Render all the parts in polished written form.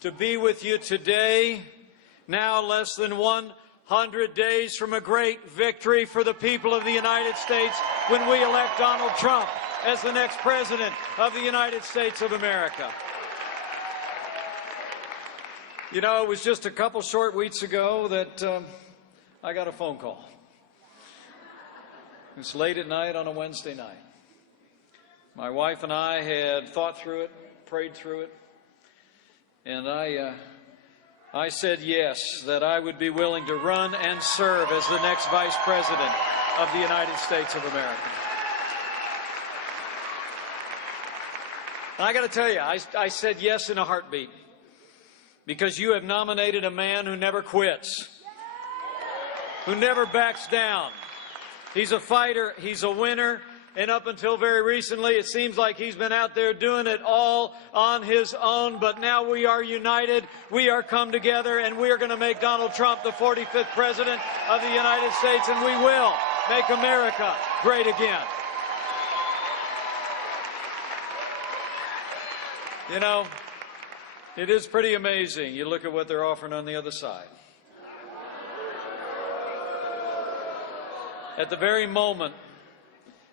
to be with you today, now less than 100 days from a great victory for the people of the United States when we elect Donald Trump as the next President of the United States of America. You know, it was just a couple short weeks ago that I got a phone call. It's late at night on a Wednesday night. My wife and I had thought through it, prayed through it, and I said yes, that I would be willing to run and serve as the next Vice President of the United States of America. And I got to tell you, I said yes in a heartbeat, because you have nominated a man who never quits, who never backs down. He's a fighter, he's a winner, and up until very recently, it seems like he's been out there doing it all on his own, but now we are united, we are come together, and we are going to make Donald Trump the 45th President of the United States, and we will make America great again. You know, it is pretty amazing. You look at what they're offering on the other side. At the very moment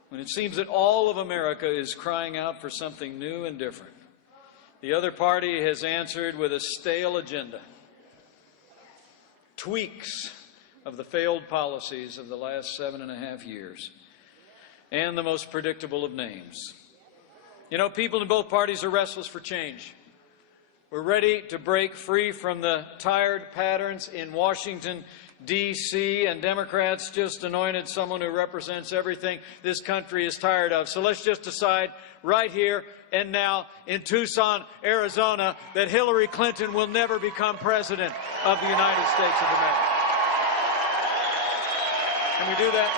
when it seems that all of America is crying out for something new and different, the other party has answered with a stale agenda, tweaks of the failed policies of the last 7.5 years, and the most predictable of names. You know, people in both parties are restless for change. We're ready to break free from the tired patterns in Washington, D.C., and Democrats just anointed someone who represents everything this country is tired of. So let's just decide right here and now in Tucson, Arizona, that Hillary Clinton will never become President of the United States of America. Can we do that?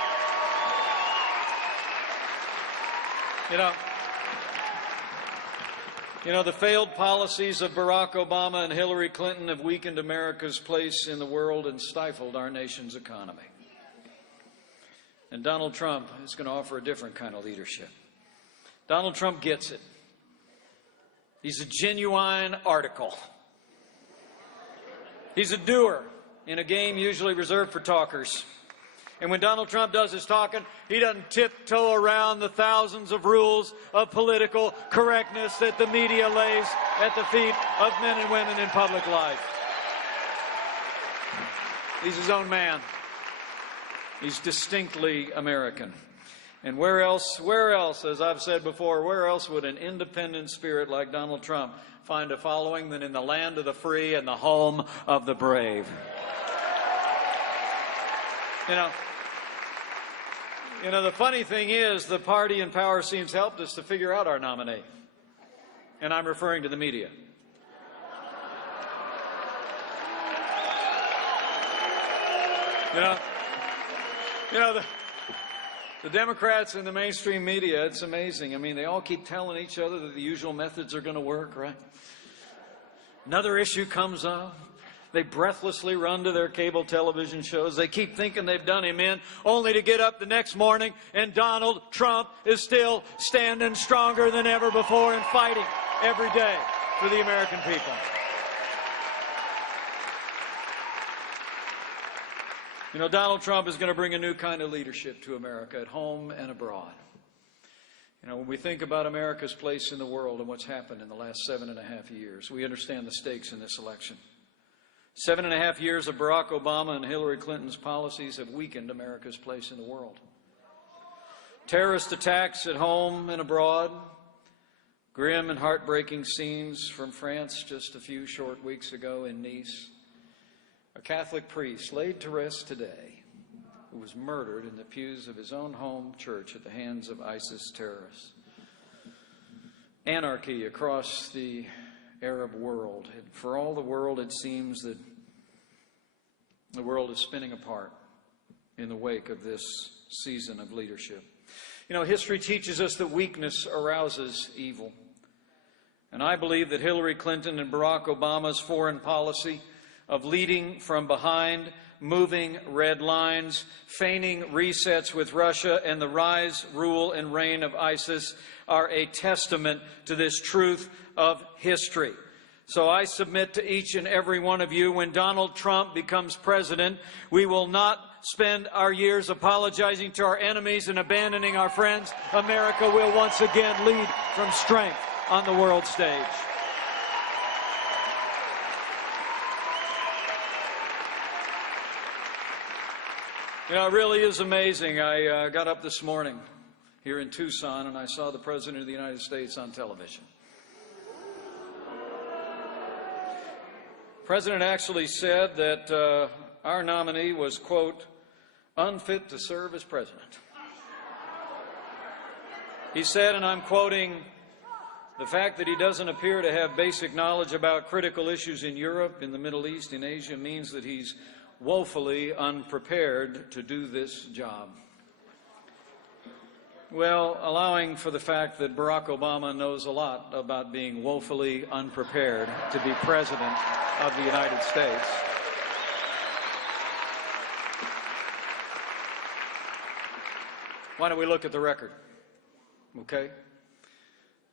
You know, the failed policies of Barack Obama and Hillary Clinton have weakened America's place in the world and stifled our nation's economy. And Donald Trump is going to offer a different kind of leadership. Donald Trump gets it. He's a genuine article. He's a doer in a game usually reserved for talkers. And when Donald Trump does his talking, he doesn't tiptoe around the thousands of rules of political correctness that the media lays at the feet of men and women in public life. He's his own man. He's distinctly American. And where else, as I've said before, where else would an independent spirit like Donald Trump find a following than in the land of the free and the home of the brave? You know, the funny thing is, the party in power seems helpless to figure out our nominee. And I'm referring to the media. The Democrats and the mainstream media, it's amazing. I mean, they all keep telling each other that the usual methods are going to work, right? Another issue comes up. They breathlessly run to their cable television shows. They keep thinking they've done him in, only to get up the next morning and Donald Trump is still standing stronger than ever before and fighting every day for the American people. You know, Donald Trump is going to bring a new kind of leadership to America at home and abroad. You know, when we think about America's place in the world and what's happened in the last 7.5 years, we understand the stakes in this election. 7.5 years of Barack Obama and Hillary Clinton's policies have weakened America's place in the world. Terrorist attacks at home and abroad, grim and heartbreaking scenes from France just a few short weeks ago in Nice. A Catholic priest laid to rest today who was murdered in the pews of his own home church at the hands of ISIS terrorists. Anarchy across the Arab world. For all the world, it seems that the world is spinning apart in the wake of this season of leadership. You know, history teaches us that weakness arouses evil. And I believe that Hillary Clinton and Barack Obama's foreign policy of leading from behind, moving red lines, feigning resets with Russia, and the rise, rule, and reign of ISIS are a testament to this truth of history. So I submit to each and every one of you, when Donald Trump becomes president, we will not spend our years apologizing to our enemies and abandoning our friends. America will once again lead from strength on the world stage. You know, it really is amazing. I got up this morning here in Tucson and I saw the President of the United States on television. The President actually said that our nominee was, quote, unfit to serve as president. He said, and I'm quoting, the fact that he doesn't appear to have basic knowledge about critical issues in Europe, in the Middle East, in Asia, means that he's woefully unprepared to do this job. Well, allowing for the fact that Barack Obama knows a lot about being woefully unprepared to be president of the United States. Why don't we look at the record? Okay?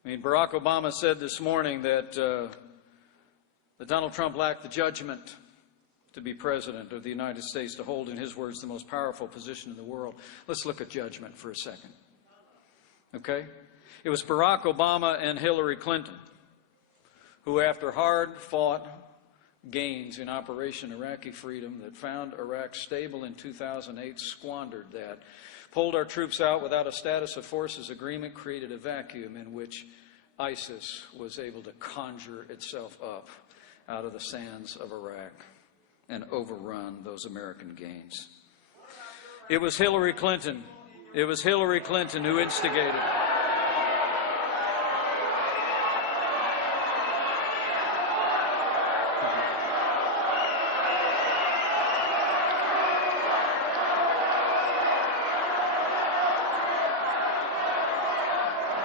I mean, Barack Obama said this morning that Donald Trump lacked the judgment to be president of the United States, to hold, in his words, the most powerful position in the world. Let's look at judgment for a second. Okay? It was Barack Obama and Hillary Clinton who, after hard-fought gains in Operation Iraqi Freedom that found Iraq stable in 2008, squandered that, pulled our troops out without a status of forces agreement, created a vacuum in which ISIS was able to conjure itself up out of the sands of Iraq and overrun those American gains. It was Hillary Clinton. It was Hillary Clinton who instigated.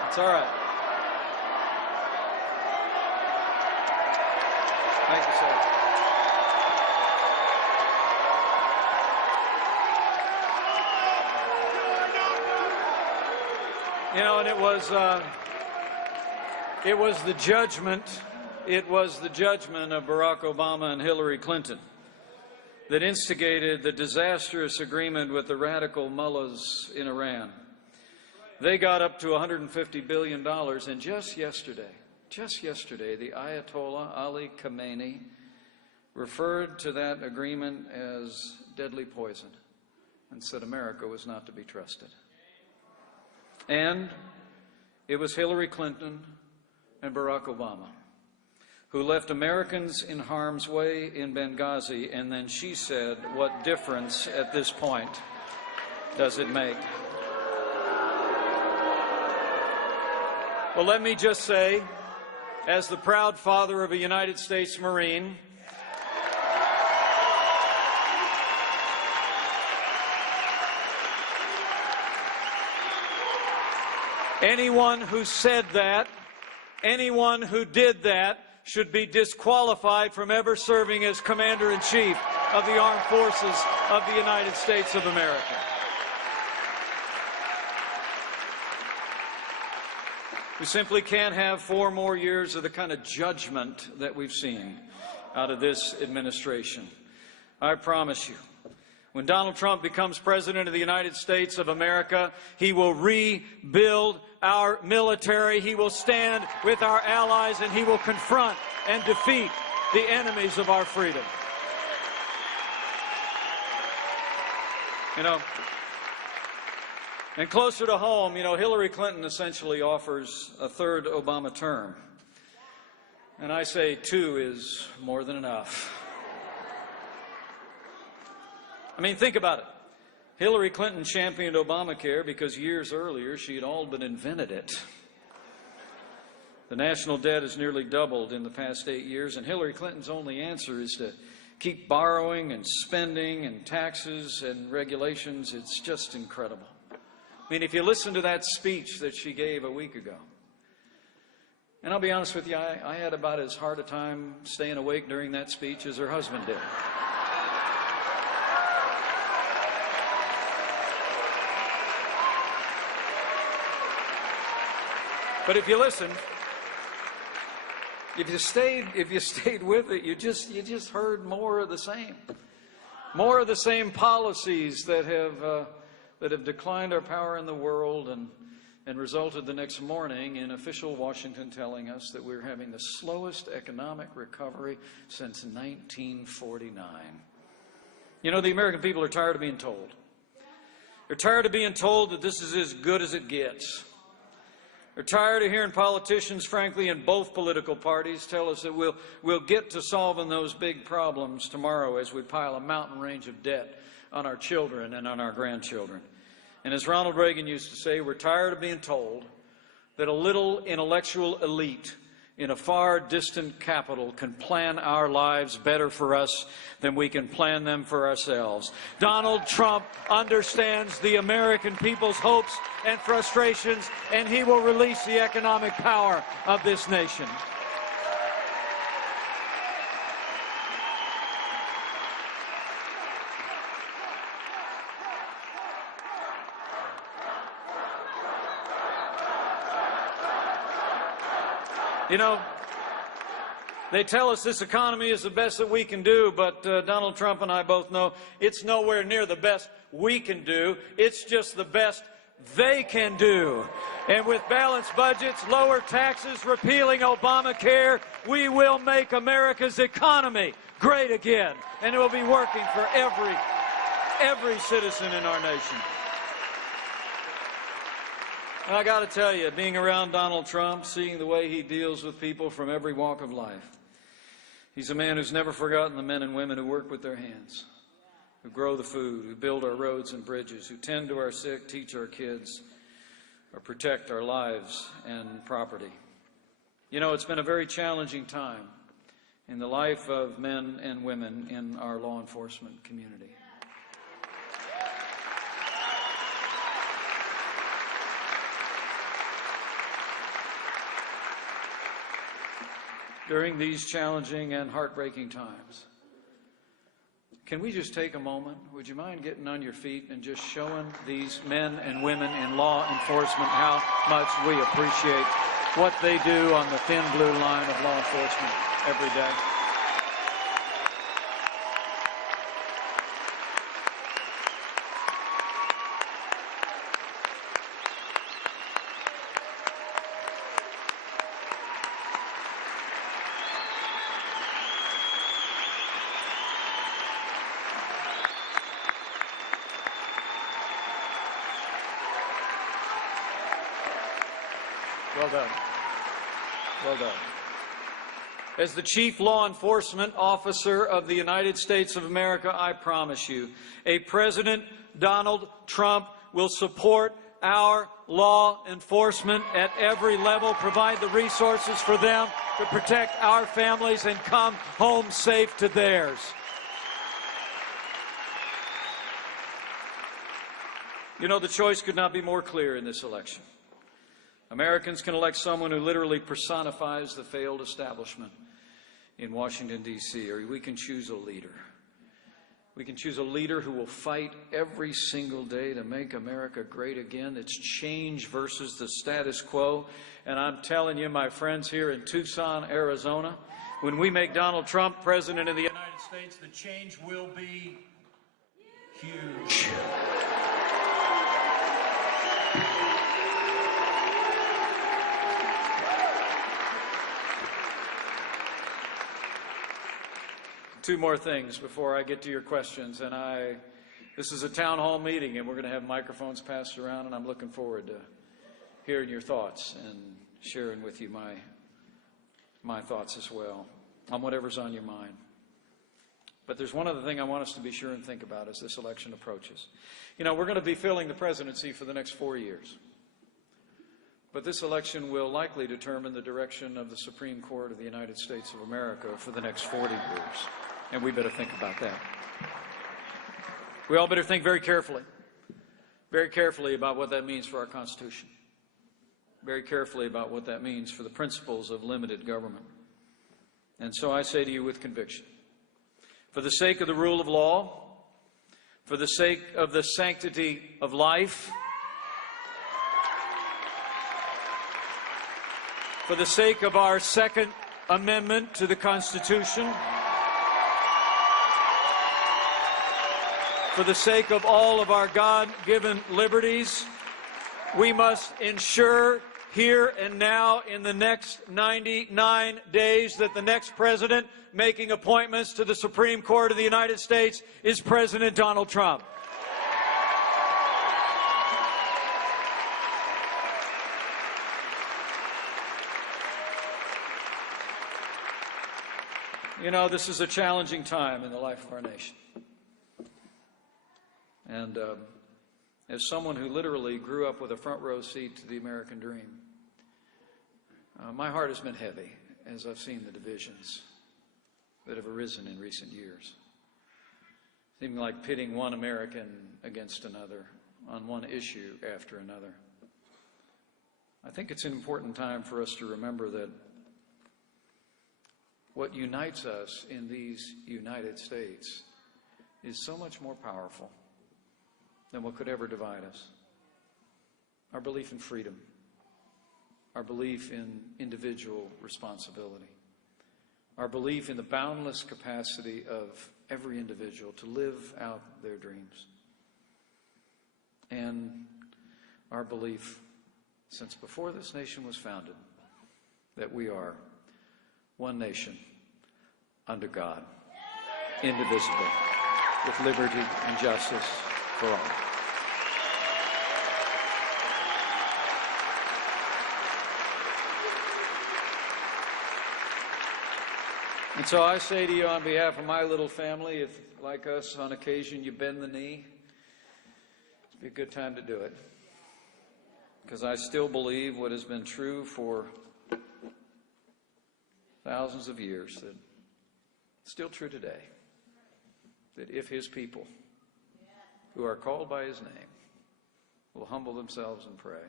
It's all right. Thank you, sir. You know, and it was the judgment of Barack Obama and Hillary Clinton that instigated the disastrous agreement with the radical mullahs in Iran. They got up to $150 billion, and just yesterday, the Ayatollah Ali Khamenei referred to that agreement as deadly poison and said America was not to be trusted. And it was Hillary Clinton and Barack Obama who left Americans in harm's way in Benghazi, and then she said, what difference at this point does it make? Well, let me just say, as the proud father of a United States Marine, anyone who said that, anyone who did that, should be disqualified from ever serving as Commander-in-Chief of the Armed Forces of the United States of America. We simply can't have 4 more years of the kind of judgment that we've seen out of this administration. I promise you, when Donald Trump becomes President of the United States of America, he will rebuild our military, he will stand with our allies, and he will confront and defeat the enemies of our freedom. You know, and closer to home, you know, Hillary Clinton essentially offers a 3rd Obama term. And I say 2 is more than enough. I mean, think about it. Hillary Clinton championed Obamacare because years earlier she had all but invented it. The national debt has nearly doubled in the past 8 years, and Hillary Clinton's only answer is to keep borrowing and spending and taxes and regulations. It's just incredible. I mean, if you listen to that speech that she gave a week ago, and I'll be honest with you, I had about as hard a time staying awake during that speech as her husband did. But if you listen, If you stayed with it, you just heard more of the same. More of the same policies that have declined our power in the world and resulted the next morning in official Washington telling us that we're having the slowest economic recovery since 1949. You know, the American people are tired of being told. They're tired of being told that this is as good as it gets. They're tired of hearing politicians, frankly, in both political parties tell us that we'll get to solving those big problems tomorrow as we pile a mountain range of debt on our children and on our grandchildren. And as Ronald Reagan used to say, we're tired of being told that a little intellectual elite in a far distant capital can plan our lives better for us than we can plan them for ourselves. Donald Trump understands the American people's hopes and frustrations, and he will release the economic power of this nation. You know, they tell us this economy is the best that we can do, but Donald Trump and I both know it's nowhere near the best we can do. It's just the best they can do. And with balanced budgets, lower taxes, repealing Obamacare, we will make America's economy great again. And it will be working for every citizen in our nation. And I got to tell you, being around Donald Trump, seeing the way he deals with people from every walk of life, he's a man who's never forgotten the men and women who work with their hands, who grow the food, who build our roads and bridges, who tend to our sick, teach our kids, or protect our lives and property. You know, it's been a very challenging time in the life of men and women in our law enforcement community. During these challenging and heartbreaking times, can we just take a moment? Would you mind getting on your feet and just showing these men and women in law enforcement how much we appreciate what they do on the thin blue line of law enforcement every day? Well done. Well done. As the Chief Law Enforcement Officer of the United States of America, I promise you, a President Donald Trump will support our law enforcement at every level, provide the resources for them to protect our families and come home safe to theirs. You know, the choice could not be more clear in this election. Americans can elect someone who literally personifies the failed establishment in Washington, D.C., or we can choose a leader. We can choose a leader who will fight every single day to make America great again. It's change versus the status quo. And I'm telling you, my friends here in Tucson, Arizona, when we make Donald Trump president of the United States, the change will be huge. Two more things before I get to your questions. And this is a town hall meeting, and we're going to have microphones passed around, and I'm looking forward to hearing your thoughts and sharing with you my thoughts as well on whatever's on your mind. But there's one other thing I want us to be sure and think about as this election approaches. You know, we're going to be filling the presidency for the next 4 years. But this election will likely determine the direction of the Supreme Court of the United States of America for the next 40 years. And we better think about that. We all better think very carefully about what that means for our Constitution. Very carefully about what that means for the principles of limited government. And so I say to you with conviction, for the sake of the rule of law, for the sake of the sanctity of life, for the sake of our Second amendment to the Constitution. For the sake of all of our God-given liberties, we must ensure here and now in the next 99 days that the next president making appointments to the Supreme Court of the United States is President Donald Trump. You know, this is a challenging time in the life of our nation. And as someone who literally grew up with a front row seat to the American dream, my heart has been heavy as I've seen the divisions that have arisen in recent years, seeming like pitting one American against another on one issue after another. I think it's an important time for us to remember that what unites us in these United States is so much more powerful than what could ever divide us. Our belief in freedom, our belief in individual responsibility, our belief in the boundless capacity of every individual to live out their dreams, and our belief, since before this nation was founded, that we are one nation under God, indivisible, with liberty and justice for all. And so I say to you on behalf of my little family, if, like us, on occasion you bend the knee, it'd be a good time to do it. Because I still believe what has been true for thousands of years, that it's still true today, that if His people who are called by His name will humble themselves and pray,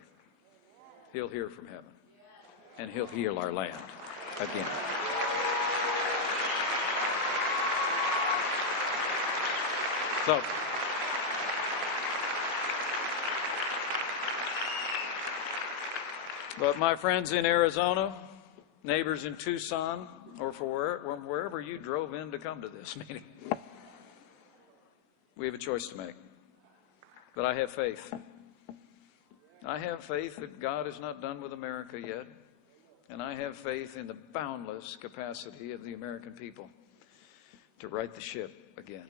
He'll hear from heaven, and He'll heal our land again. So, but my friends in Arizona, neighbors in Tucson, or wherever you drove in to come to this meeting, we have a choice to make. But I have faith. I have faith that God is not done with America yet, and I have faith in the boundless capacity of the American people to right the ship again.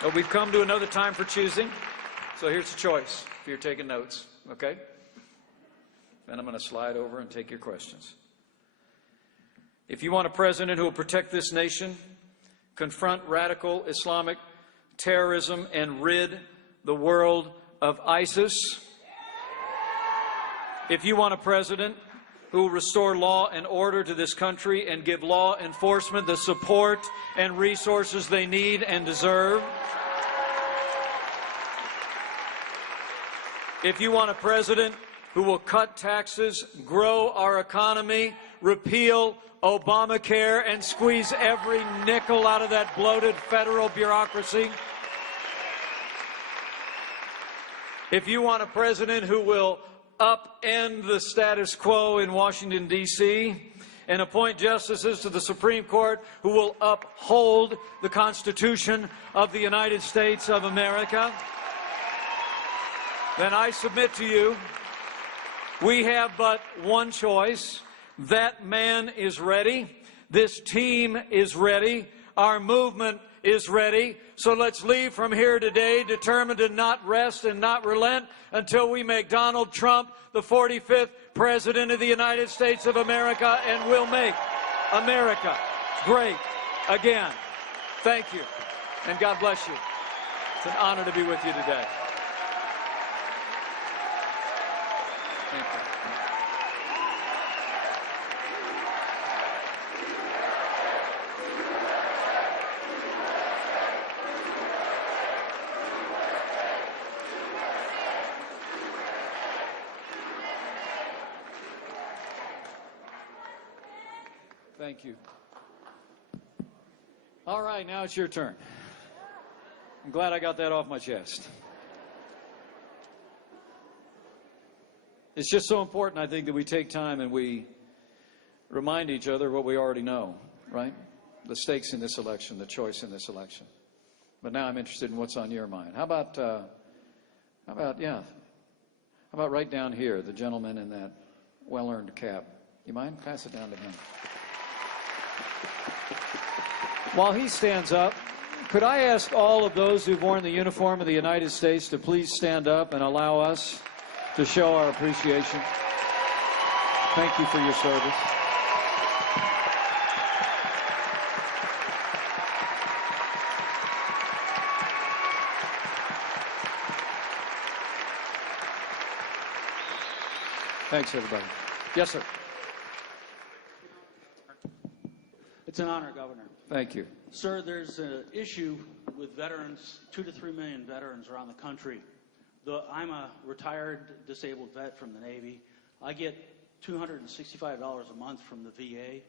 Well, we've come to another time for choosing, so here's the choice if you're taking notes, okay? And I'm going to slide over and take your questions. If you want a president who will protect this nation, confront radical Islamic terrorism, and rid the world of ISIS, if you want a president who will restore law and order to this country and give law enforcement the support and resources they need and deserve, if you want a president who will cut taxes, grow our economy, repeal Obamacare, and squeeze every nickel out of that bloated federal bureaucracy, if you want a president who will upend the status quo in Washington, D.C., and appoint justices to the Supreme Court who will uphold the Constitution of the United States of America, then I submit to you, we have but one choice. That man is ready. This team is ready. Our movement is ready. So let's leave from here today determined to not rest and not relent until we make Donald Trump the 45th President of the United States of America, and we'll make America great again. Thank you, and God bless you. It's an honor to be with you today. Thank you. Thank you. All right, now it's your turn. I'm glad I got that off my chest. It's just so important, I think, that we take time and we remind each other what we already know, right? The stakes in this election, the choice in this election. But now I'm interested in what's on your mind. How about right down here, the gentleman in that well-earned cap? You mind? Pass it down to him. While he stands up, could I ask all of those who've worn the uniform of the United States to please stand up and allow us to show our appreciation? Thank you for your service. Thanks, everybody. Yes, sir. It's an honor, Governor. Thank you. Sir, there's an issue with veterans, 2 to 3 million veterans around the country. I'm a retired disabled vet from the Navy. I get $265 a month from the VA.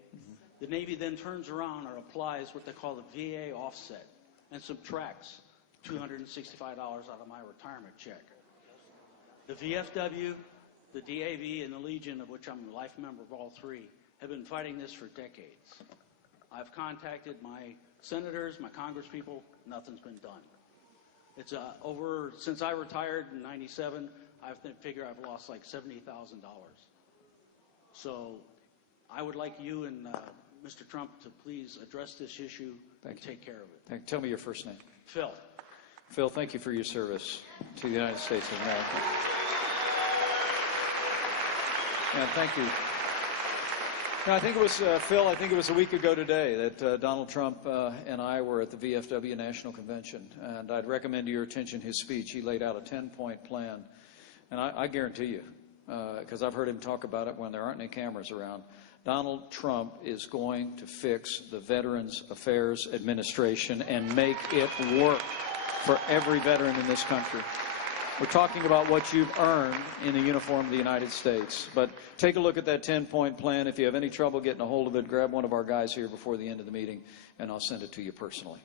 The Navy then turns around or applies what they call the VA offset and subtracts $265 out of my retirement check. The VFW, the DAV, and the Legion, of which I'm a life member of all three, have been fighting this for decades. I've contacted my senators, my congresspeople, nothing's been done. It's since I retired in '97, I figure I've lost like $70,000. So I would like you and Mr. Trump to please address this issue and take care of it. Tell me your first name. Phil. Phil, thank you for your service to the United States of America. And thank you. Now, I think it was, Phil, I think it was a week ago today that Donald Trump and I were at the VFW National Convention, and I'd recommend to your attention his speech. He laid out a 10-point plan, and I guarantee you, because I've heard him talk about it when there aren't any cameras around, Donald Trump is going to fix the Veterans Affairs Administration and make it work for every veteran in this country. We're talking about what you've earned in the uniform of the United States. But take a look at that 10-point plan. If you have any trouble getting a hold of it, grab one of our guys here before the end of the meeting, and I'll send it to you personally.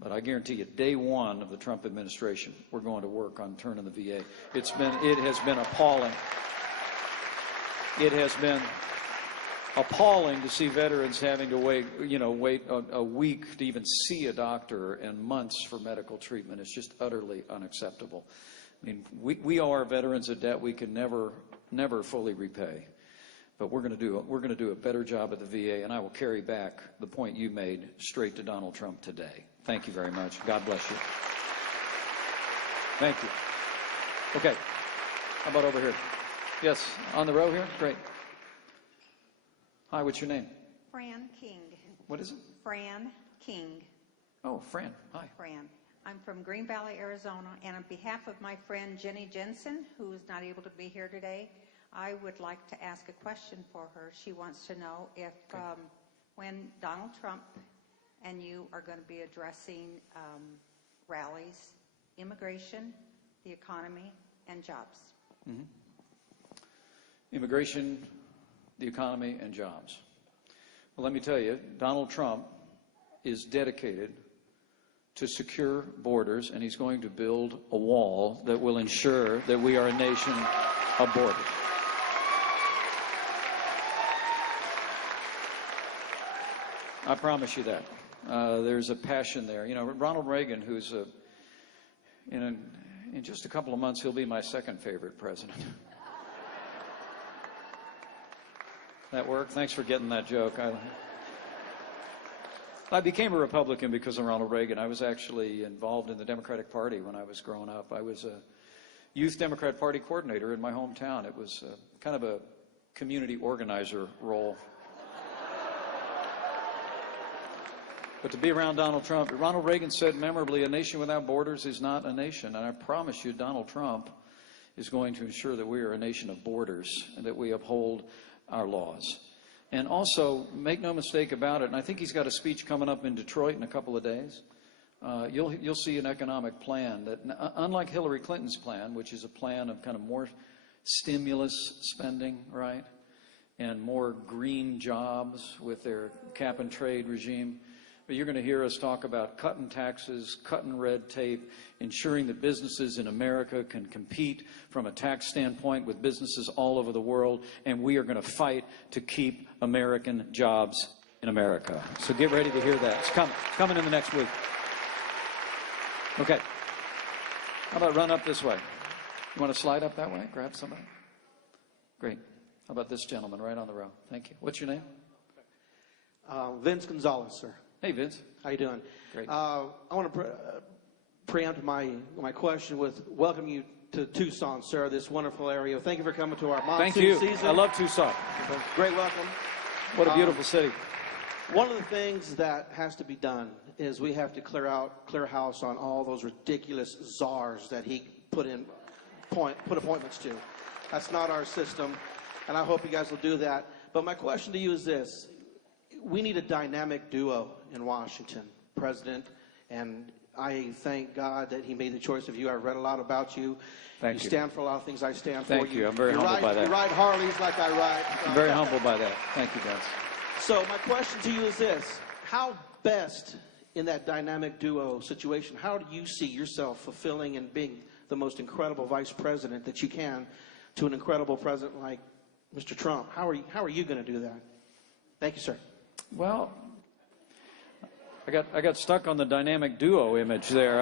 But I guarantee you, day one of the Trump administration, we're going to work on turning the VA. It has been appalling. It has been appalling to see veterans having to wait a week to even see a doctor and months for medical treatment. It's just utterly unacceptable. I mean, we owe our veterans a debt we can never fully repay. But we're going to do a better job at the VA, and I will carry back the point you made straight to Donald Trump today. Thank you very much. God bless you. Thank you. Okay. How about over here? Yes, on the row here? Great. Hi, what's your name? Fran King. What is it? Fran King. Oh, Fran. Hi. Fran. I'm from Green Valley, Arizona, and on behalf of my friend Jenny Jensen, who is not able to be here today, I would like to ask a question for her. She wants to know if when Donald Trump and you are going to be addressing rallies, immigration, the economy, and jobs. Mm-hmm. Immigration, the economy, and jobs. Well, let me tell you, Donald Trump is dedicated to secure borders, and he's going to build a wall that will ensure that we are a nation of borders. I promise you that. There's a passion there. You know, Ronald Reagan, who's in just a couple of months, he'll be my second favorite president. That work? Thanks for getting that joke. I became a Republican because of Ronald Reagan. I was actually involved in the Democratic Party when I was growing up. I was a youth Democrat Party coordinator in my hometown. It was kind of a community organizer role. But to be around Donald Trump, Ronald Reagan said memorably, a nation without borders is not a nation. And I promise you, Donald Trump is going to ensure that we are a nation of borders and that we uphold our laws. And also, make no mistake about it, and I think he's got a speech coming up in Detroit in a couple of days. You'll see an economic plan that, unlike Hillary Clinton's plan, which is a plan of kind of more stimulus spending, right, and more green jobs with their cap and trade regime, but you're going to hear us talk about cutting taxes, cutting red tape, ensuring that businesses in America can compete from a tax standpoint with businesses all over the world, and we are going to fight to keep American jobs in America. So get ready to hear that. It's coming in the next week. Okay. How about run up this way? You want to slide up that way? Grab somebody? Great. How about this gentleman right on the row? Thank you. What's your name? Vince Gonzalez, sir. Hey, Vince. How you doing? Great. I want to preempt my question with welcome you to Tucson, sir, this wonderful area. Thank you for coming to our monsoon Thank you. season. I love Tucson. Great welcome. What a beautiful city. One of the things that has to be done is we have to clear house on all those ridiculous czars that he put appointments to. That's not our system, and I hope you guys will do that. But my question to you is this. We need a dynamic duo in Washington, President, and I thank God that he made the choice of you. I read a lot about you. Thank you. You stand for a lot of things I stand for. Thank you. I'm very humbled by that. You ride Harleys like I ride. I'm very humbled by that. Thank you, Vince. So my question to you is this. How best in that dynamic duo situation, how do you see yourself fulfilling and being the most incredible vice president that you can to an incredible president like Mr. Trump? How are you going to do that? Thank you, sir. Well, I got stuck on the dynamic duo image there.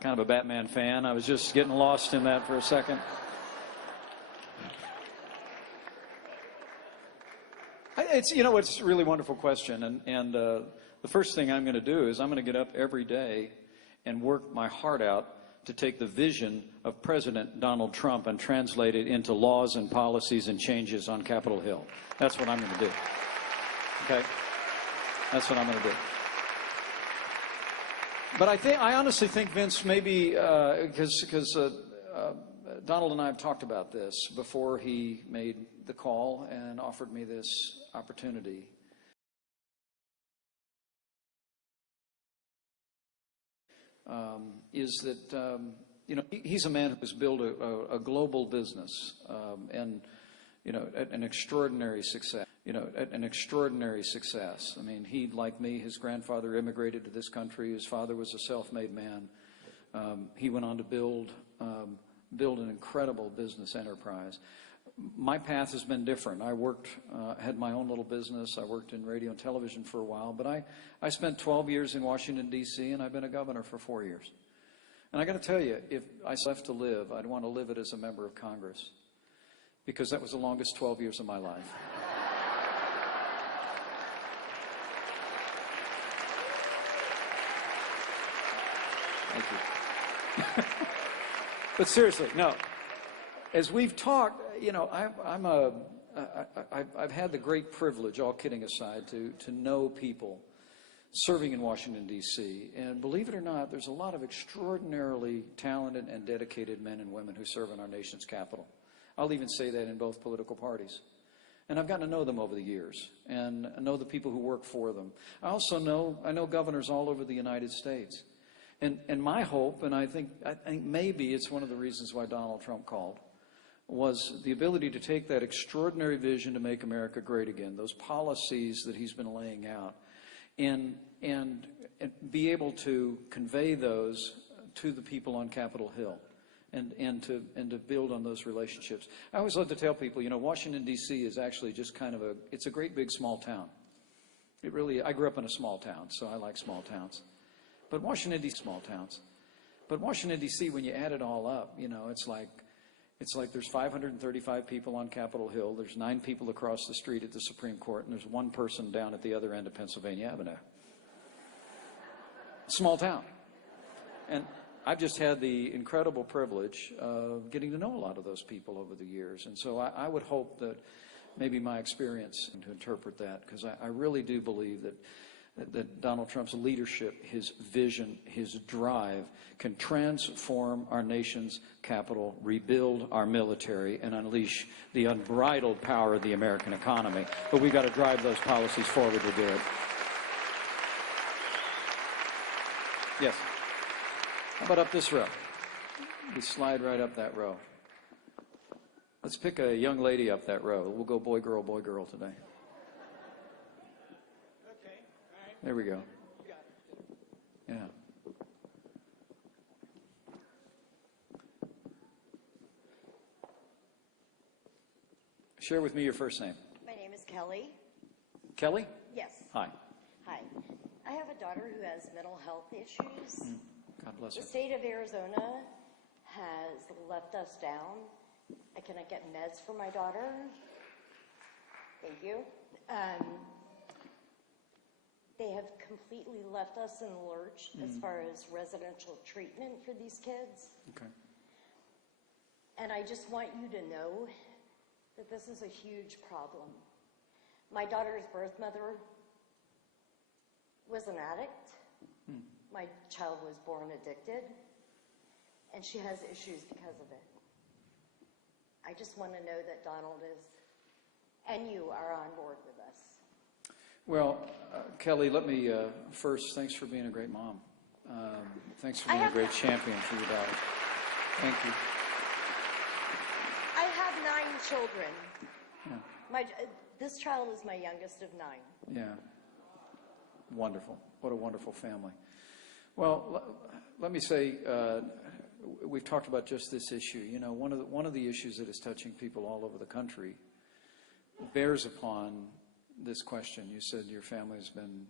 Kind of a Batman fan. I was just getting lost in that for a second. It's a really wonderful question, and the first thing I'm going to do is I'm going to get up every day and work my heart out to take the vision of President Donald Trump and translate it into laws and policies and changes on Capitol Hill. That's what I'm going to do. Okay? That's what I'm going to do. But I honestly think, Vince, maybe because Donald and I have talked about this before he made the call and offered me this opportunity. Is that, he's a man who has built a global business and, an extraordinary success. An extraordinary success. I mean, he, like me, his grandfather immigrated to this country. His father was a self-made man. He went on to build an incredible business enterprise. My path has been different. I had my own little business. I worked in radio and television for a while, but I spent 12 years in Washington, D.C., and I've been a governor for 4 years. And I got to tell you, if I left to live, I'd want to live it as a member of Congress, because that was the longest 12 years of my life. Thank you. But seriously, no. As we've talked, I've had the great privilege, all kidding aside, to know people serving in Washington, D.C. And believe it or not, there's a lot of extraordinarily talented and dedicated men and women who serve in our nation's capital. I'll even say that in both political parties. And I've gotten to know them over the years and know the people who work for them. I know governors all over the United States. And my hope, and I think maybe it's one of the reasons why Donald Trump called, was the ability to take that extraordinary vision to make America great again, those policies that he's been laying out, and be able to convey those to the people on Capitol Hill and to build on those relationships. I always love to tell people, Washington, D.C. is actually just it's a great big small town. I grew up in a small town, so I like small towns. But Washington, D.C., small towns. But Washington, D.C., when you add it all up, it's like there's 535 people on Capitol Hill, there's 9 people across the street at the Supreme Court, and there's 1 person down at the other end of Pennsylvania Avenue. Small town. And I've just had the incredible privilege of getting to know a lot of those people over the years. And so I would hope that maybe my experience to interpret that, because I really do believe that Donald Trump's leadership, his vision, his drive can transform our nation's capital, rebuild our military, and unleash the unbridled power of the American economy. But we've got to drive those policies forward to do it. Yes. How about up this row? We slide right up that row. Let's pick a young lady up that row. We'll go boy, girl today. There we go. Yeah. Share with me your first name. My name is Kelly. Kelly? Yes. Hi. Hi. I have a daughter who has mental health issues. God bless her. The state of Arizona has left us down. I cannot get meds for my daughter. Thank you. They have completely left us in the lurch as far as residential treatment for these kids. Okay. And I just want you to know that this is a huge problem. My daughter's birth mother was an addict. My child was born addicted, and she has issues because of it. I just want to know that Donald is, and you are on board with us. Well, Kelly, let me first, thanks for being a great mom. Thanks for being a great champion for your daughter. Thank you. I have 9 children. Yeah. This child is my youngest of 9. Yeah. Wonderful. What a wonderful family. Well, let me say, we've talked about just this issue. You know, one of the issues that is touching people all over the country bears upon this question. You said your family's been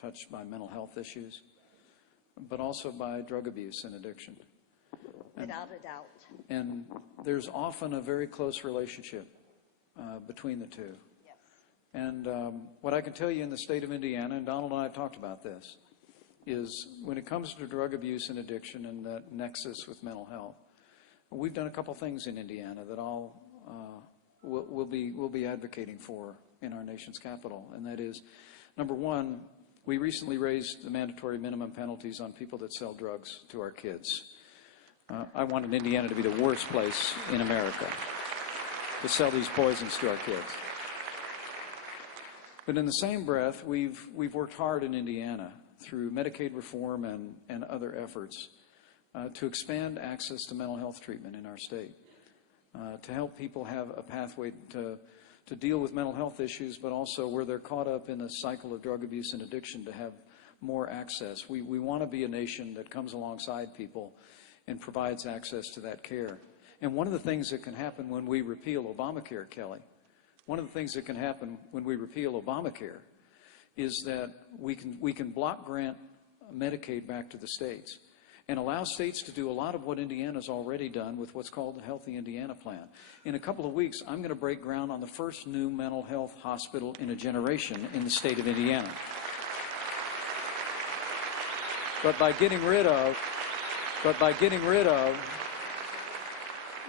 touched by mental health issues, but also by drug abuse and addiction. Without a doubt. And there's often a very close relationship between the two. Yes. And what I can tell you in the state of Indiana, and Donald and I have talked about this, is when it comes to drug abuse and addiction and that nexus with mental health, we've done a couple things in Indiana that we'll be advocating for in our nation's capital. And that is, number one, we recently raised the mandatory minimum penalties on people that sell drugs to our kids. I wanted Indiana to be the worst place in America to sell these poisons to our kids. But in the same breath, we've worked hard in Indiana through Medicaid reform and other efforts to expand access to mental health treatment in our state, to help people have a pathway to deal with mental health issues, but also where they're caught up in a cycle of drug abuse and addiction to have more access. We want to be a nation that comes alongside people and provides access to that care. And one of the things that can happen when we repeal Obamacare, Kelly, one of the things that can happen when we repeal Obamacare is that we can block grant Medicaid back to the states and allow states to do a lot of what Indiana's already done with what's called the Healthy Indiana Plan. In a couple of weeks, I'm going to break ground on the first new mental health hospital in a generation in the state of Indiana. But by getting rid of, I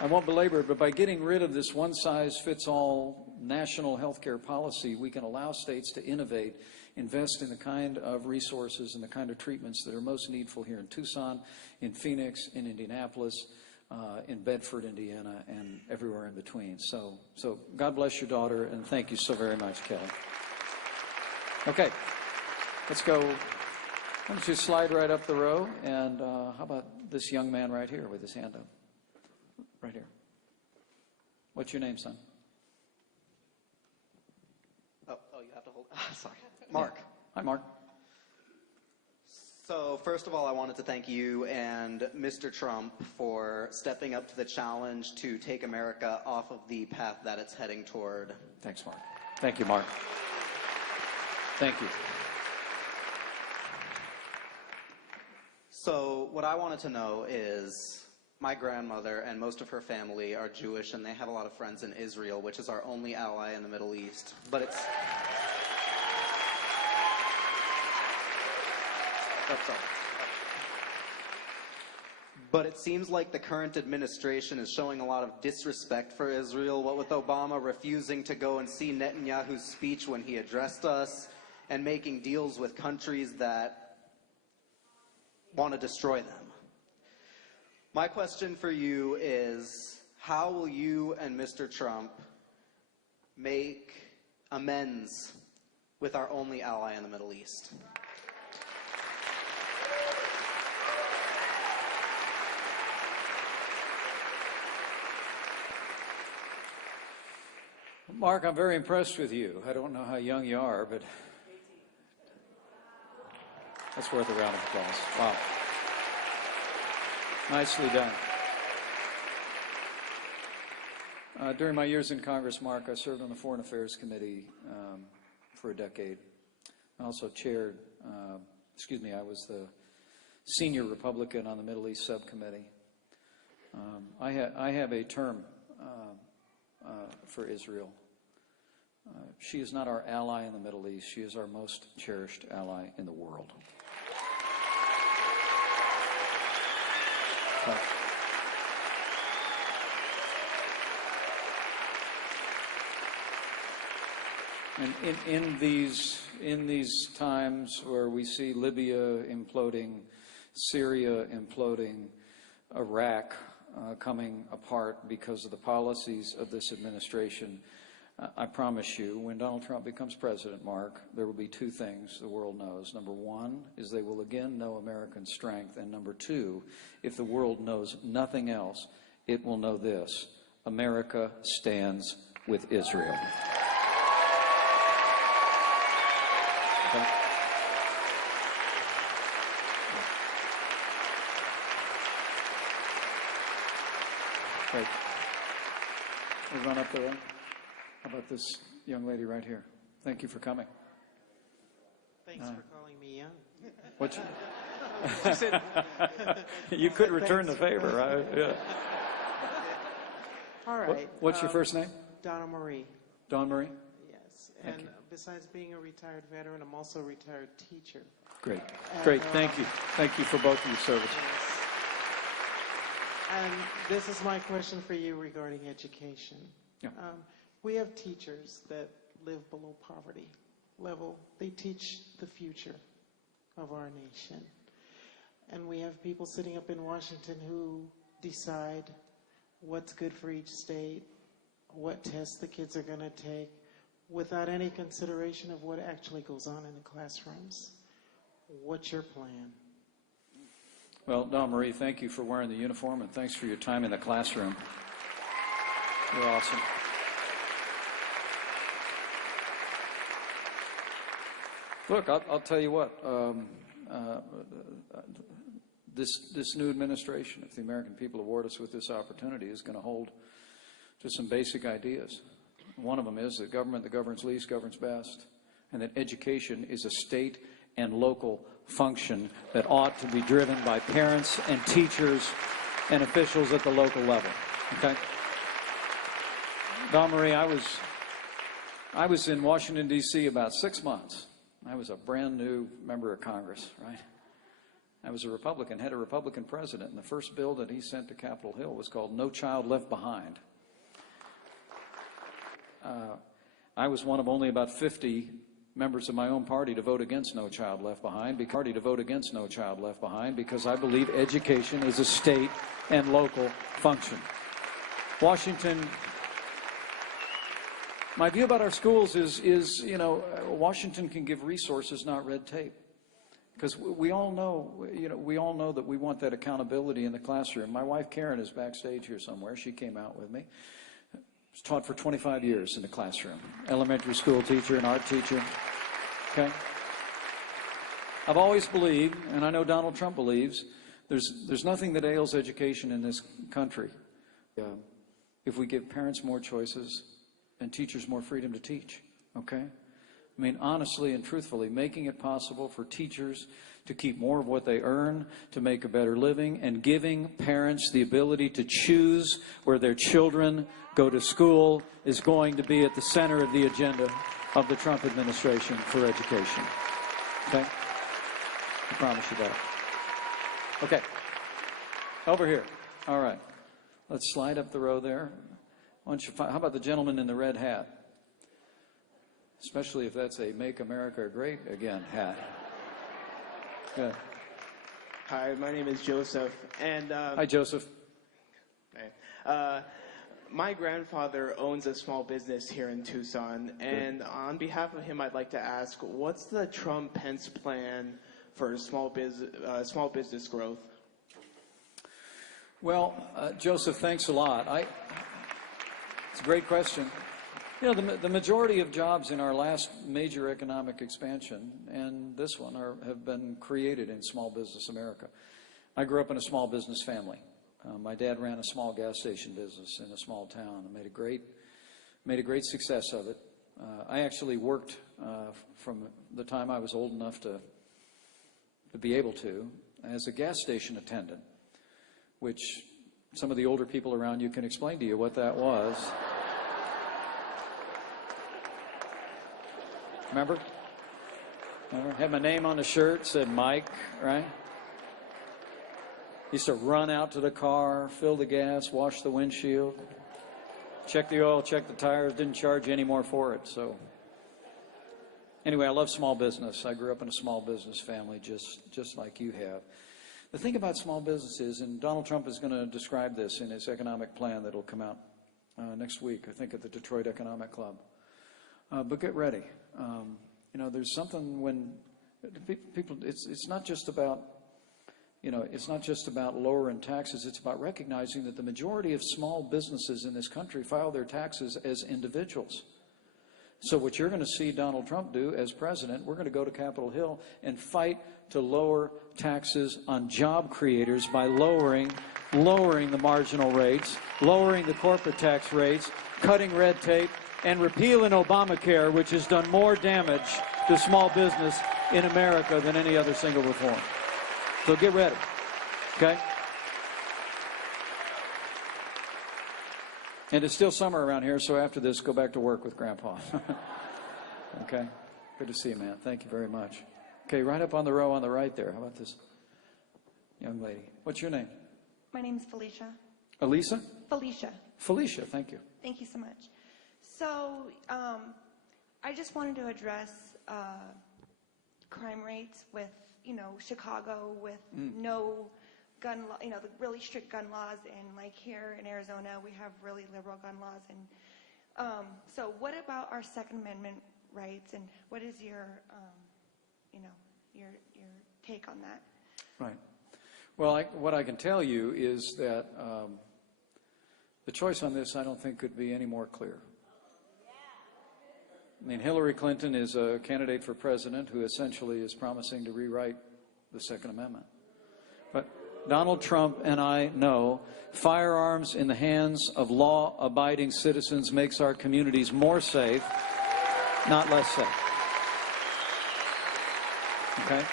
won't belabor it, but by getting rid of this one-size-fits-all national health care policy, we can allow states to innovate, invest in the kind of resources and the kind of treatments that are most needful here in Tucson, in Phoenix, in Indianapolis, in Bedford, Indiana, and everywhere in between. So God bless your daughter, and thank you so very much, Kelly. Okay, let's go. Why don't you slide right up the row, and how about this young man right here with his hand up? Right here. What's your name, son? Oh, you have to hold. Sorry. Mark. Yeah. Hi, Mark. So, first of all, I wanted to thank you and Mr. Trump for stepping up to the challenge to take America off of the path that it's heading toward. Thanks, Mark. Thank you, Mark. Thank you. So, what I wanted to know is, my grandmother and most of her family are Jewish, and they have a lot of friends in Israel, which is our only ally in the Middle East. But it's... That's all. But it seems like the current administration is showing a lot of disrespect for Israel, what with Obama refusing to go and see Netanyahu's speech when he addressed us, and making deals with countries that want to destroy them. My question for you is, how will you and Mr. Trump make amends with our only ally in the Middle East? Mark, I'm very impressed with you. I don't know how young you are, but That's worth a round of applause. Wow. Nicely done. During my years in Congress, Mark, I served on the Foreign Affairs Committee for a decade. I also chaired, I was the senior Republican on the Middle East Subcommittee. I have a term for Israel. She is not our ally in the Middle East. She is our most cherished ally in the world. And in these times where we see Libya imploding, Syria imploding, Iraq coming apart because of the policies of this administration, I promise you, when Donald Trump becomes president, Mark, there will be two things the world knows. Number one is they will again know American strength. And number two, if the world knows nothing else, it will know this: America stands with Israel. Okay. Great. We'll run up there. How about this young lady right here? Thank you for coming. Thanks for calling me young. What's she said? You could return the favor, right? Yeah. All right. What's your first name? Donna Marie. Dawn Marie? Yes. Thank And you. besides being a retired veteran, I'm also a retired teacher. Great. Great. Thank you. Thank you for both of your services. Yes. And this is my question for you regarding education. Yeah. We have teachers that live below poverty level. They teach the future of our nation. And we have people sitting up in Washington who decide what's good for each state, what tests the kids are going to take, without any consideration of what actually goes on in the classrooms. What's your plan? Well, Dawn Marie, thank you for wearing the uniform, and thanks for your time in the classroom. You're awesome. Look, I'll tell you what. This new administration, if the American people award us with this opportunity, is going to hold to some basic ideas. One of them is that government that governs least governs best, and that education is a state and local function that ought to be driven by parents and teachers and officials at the local level. Okay? Dawn Marie, I was in Washington, D.C. about 6 months. I was a brand new member of Congress, right? I was a Republican, had a Republican president, and the first bill that he sent to Capitol Hill was called No Child Left Behind. I was one of only about 50 members of my own party to vote against No Child Left Behind, because I believe education is a state and local function. Washington, my view about our schools is Washington can give resources, not red tape. Because we all know that we want that accountability in the classroom. My wife Karen is backstage here somewhere. She came out with me. Was taught for 25 years in the classroom. Elementary school teacher, an art teacher. Okay? I've always believed, and I know Donald Trump believes, there's nothing that ails education in this country if we give parents more choices and teachers more freedom to teach. Okay? I mean, honestly and truthfully, making it possible for teachers to keep more of what they earn, to make a better living, and giving parents the ability to choose where their children go to school is going to be at the center of the agenda of the Trump administration for education. Okay? I promise you that. Okay. Over here. All right. Let's slide up the row there. Why don't you how about the gentleman in the red hat? Especially if that's a Make America Great Again hat. Good. Hi, my name is Joseph, and Hi, Joseph. My grandfather owns a small business here in Tucson, and on behalf of him, I'd like to ask, what's the Trump-Pence plan for small business growth? Well, Joseph, thanks a lot. It's a great question. You know, the majority of jobs in our last major economic expansion and this one have been created in small business America. I grew up in a small business family. My dad ran a small gas station business in a small town and made a great success of it. I actually worked from the time I was old enough to be able to as a gas station attendant, which some of the older people around you can explain to you what that was. Remember? Had my name on the shirt, said Mike, right? Used to run out to the car, fill the gas, wash the windshield, check the oil, check the tires, didn't charge any more for it. So anyway, I love small business. I grew up in a small business family just like you have. The thing about small business is, and Donald Trump is going to describe this in his economic plan that will come out next week, I think, at the Detroit Economic Club. But get ready. You know, there's something when people, it's not just about, you know, it's not just about lowering taxes. It's about recognizing that the majority of small businesses in this country file their taxes as individuals. So what you're going to see Donald Trump do as president, we're going to go to Capitol Hill and fight to lower taxes on job creators by lowering the marginal rates, lowering the corporate tax rates, cutting red tape, and repealing Obamacare, which has done more damage to small business in America than any other single reform. So get ready, okay? And it's still summer around here, so after this, go back to work with Grandpa. Okay? Good to see you, man. Thank you very much. Okay, right up on the row on the right there. How about this young lady? What's your name? My name's Felicia. Elisa? Felicia. Felicia, thank you. Thank you so much. So, I just wanted to address crime rates with, you know, Chicago with no gun, you know, the really strict gun laws, and like here in Arizona, we have really liberal gun laws. And so, what about our Second Amendment rights, and what is your, you know, your take on that? Right. Well, what I can tell you is that the choice on this, I don't think, could be any more clear. I mean, Hillary Clinton is a candidate for president who essentially is promising to rewrite the Second Amendment. But Donald Trump and I know firearms in the hands of law-abiding citizens makes our communities more safe, not less safe. Okay?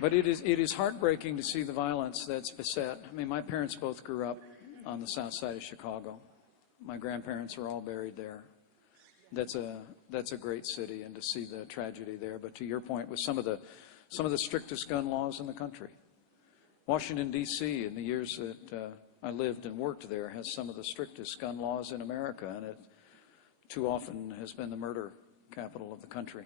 But it is heartbreaking to see the violence that's beset. I mean, my parents both grew up on the south side of Chicago. My grandparents are all buried there. That's a great city, and to see the tragedy there. But to your point, with some of the strictest gun laws in the country. Washington, D.C., in the years that I lived and worked there, has some of the strictest gun laws in America, and it too often has been the murder capital of the country.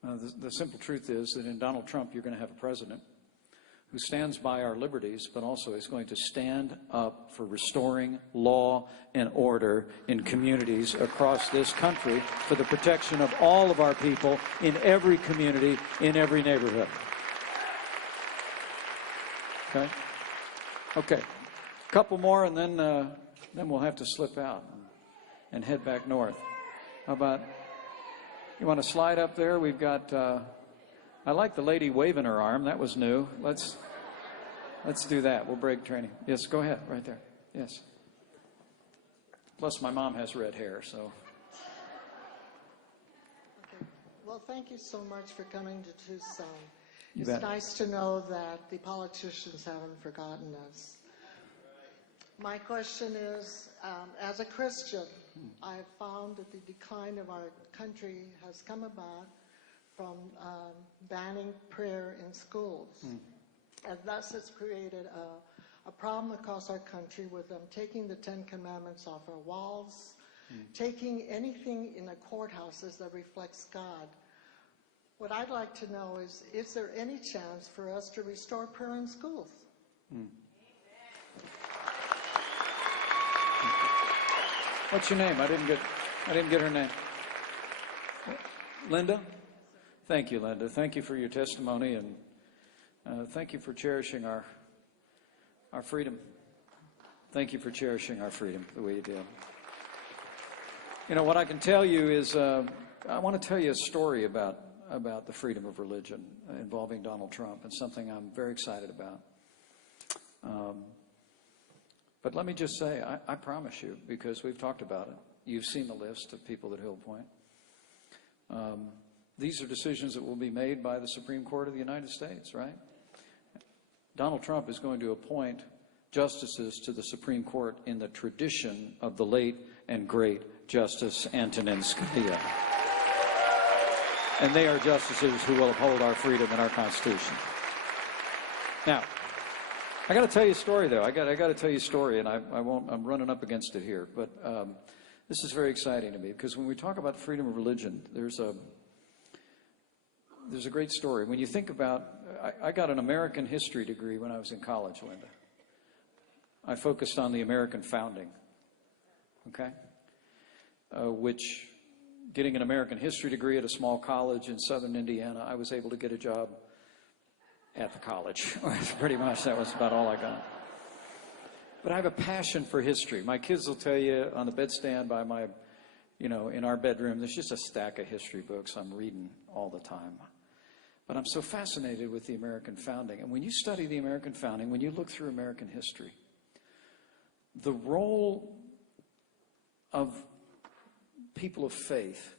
The simple truth is that in Donald Trump, you're going to have a president who stands by our liberties, but also is going to stand up for restoring law and order in communities across this country for the protection of all of our people in every community, in every neighborhood. Okay? Okay. A couple more, and then we'll have to slip out and head back north. How about... You want to slide up there? We've got, I like the lady waving her arm. That was new. Let's do that. We'll break training. Yes, go ahead, right there. Yes. Plus, my mom has red hair, so. Okay. Well, thank you so much for coming to Tucson. You It's bet. nice to know that the politicians haven't forgotten us. My question is, as a Christian, I have found that the decline of our country has come about from banning prayer in schools. And thus it's created a problem across our country with them taking the Ten Commandments off our walls, taking anything in the courthouses that reflects God. What I'd like to know is there any chance for us to restore prayer in schools? What's your name? I didn't get her name. Linda? Thank you, Linda. Thank you for your testimony, and thank you for cherishing our Our freedom. Thank you for cherishing our freedom the way you did. You know, what I can tell you is, I want to tell you a story about the freedom of religion involving Donald Trump, and something I'm very excited about. But let me just say, I promise you, because we've talked about it, you've seen the list of people that he'll appoint. These are decisions that will be made by the Supreme Court of the United States, right? Donald Trump is going to appoint justices to the Supreme Court in the tradition of the late and great Justice Antonin Scalia. And they are justices who will uphold our freedom and our Constitution. Now, I got to tell you a story, though. I got to tell you a story, and I'm running up against it here. But this is very exciting to me, because when we talk about freedom of religion, there's a great story. When you think about, I got an American history degree when I was in college, Linda. I focused on the American founding, okay? Which, getting an American history degree at a small college in southern Indiana, I was able to get a job at the college. Pretty much, that was about all I got. But I have a passion for history. My kids will tell you on the bedstand by my, in our bedroom, there's just a stack of history books I'm reading all the time. But I'm so fascinated with the American founding. And when you study the American founding, when you look through American history, the role of people of faith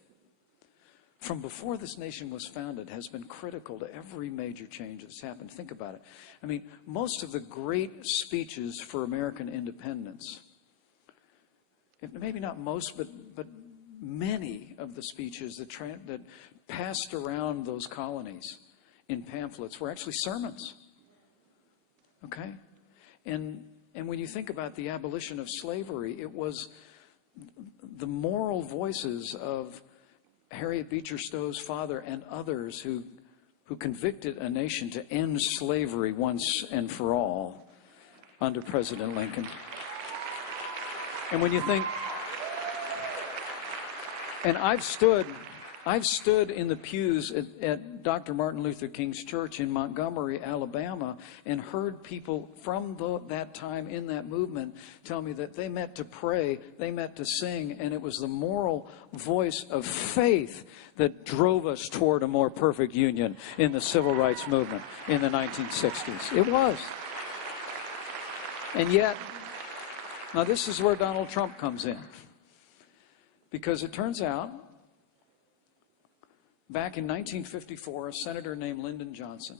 from before this nation was founded has been critical to every major change that's happened. Think about it. I mean, most of the great speeches for American independence, maybe not most, but many of the speeches that passed around those colonies in pamphlets were actually sermons. Okay? And when you think about the abolition of slavery, it was the moral voices of Harriet Beecher Stowe's father and others who convicted a nation to end slavery once and for all under President Lincoln. And when you think, and I've stood in the pews at Dr. Martin Luther King's church in Montgomery, Alabama, and heard people from that time in that movement tell me that they met to pray, they met to sing, and it was the moral voice of faith that drove us toward a more perfect union in the civil rights movement in the 1960s. It was. And yet, now this is where Donald Trump comes in. Because it turns out, back in 1954, a senator named Lyndon Johnson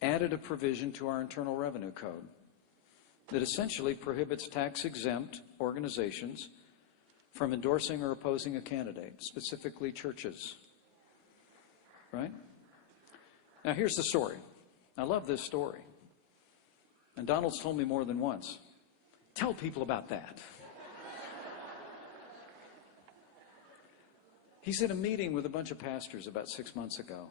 added a provision to our Internal Revenue Code that essentially prohibits tax-exempt organizations from endorsing or opposing a candidate, specifically churches. Right? Now, here's the story. I love this story. And Donald's told me more than once. Tell people about that. He's at a meeting with a bunch of pastors about 6 months ago,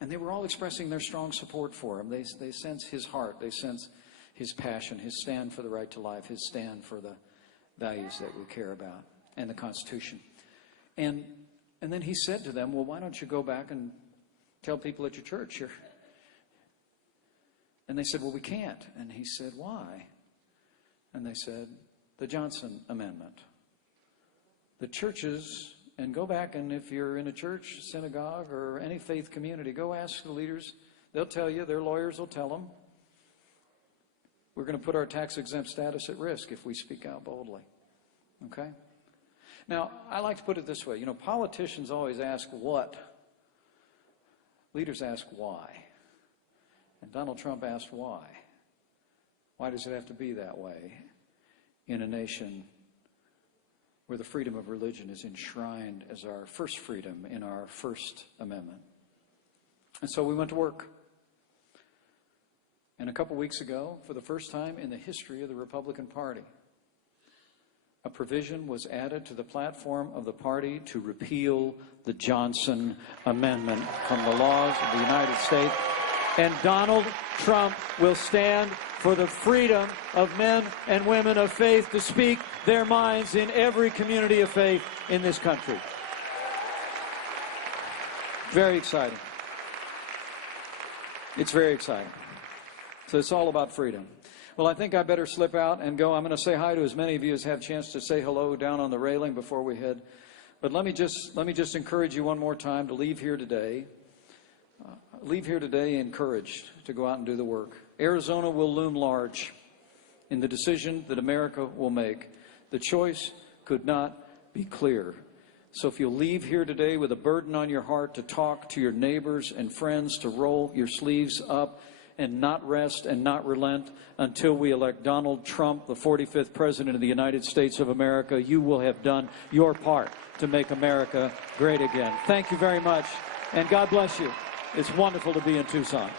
and they were all expressing their strong support for him. They sense his heart. They sense his passion, his stand for the right to life, his stand for the values that we care about, and the Constitution. And then he said to them, well, why don't you go back and tell people at your church here? And they said, well, we can't. And he said, why? And they said, the Johnson Amendment. The churches... And go back, and if you're in a church, synagogue, or any faith community, go ask the leaders. They'll tell you, their lawyers will tell them. We're going to put our tax-exempt status at risk if we speak out boldly. Okay? Now, I like to put it this way. Politicians always ask what. Leaders ask why. And Donald Trump asked why. Why does it have to be that way in a nation where the freedom of religion is enshrined as our first freedom in our First Amendment? And so we went to work. And a couple weeks ago, for the first time in the history of the Republican Party, a provision was added to the platform of the party to repeal the Johnson Amendment from the laws of the United States. And Donald Trump will stand for the freedom of men and women of faith to speak their minds in every community of faith in this country. Very exciting. It's very exciting. So it's all about freedom. Well, I think I better slip out and go. I'm going to say hi to as many of you as have a chance to say hello down on the railing before we head. But let me just encourage you one more time to leave here today. Leave here today encouraged to go out and do the work. Arizona will loom large in the decision that America will make. The choice could not be clearer. So if you'll leave here today with a burden on your heart to talk to your neighbors and friends, to roll your sleeves up and not rest and not relent until we elect Donald Trump, the 45th President of the United States of America, you will have done your part to make America great again. Thank you very much, and God bless you. It's wonderful to be in Tucson.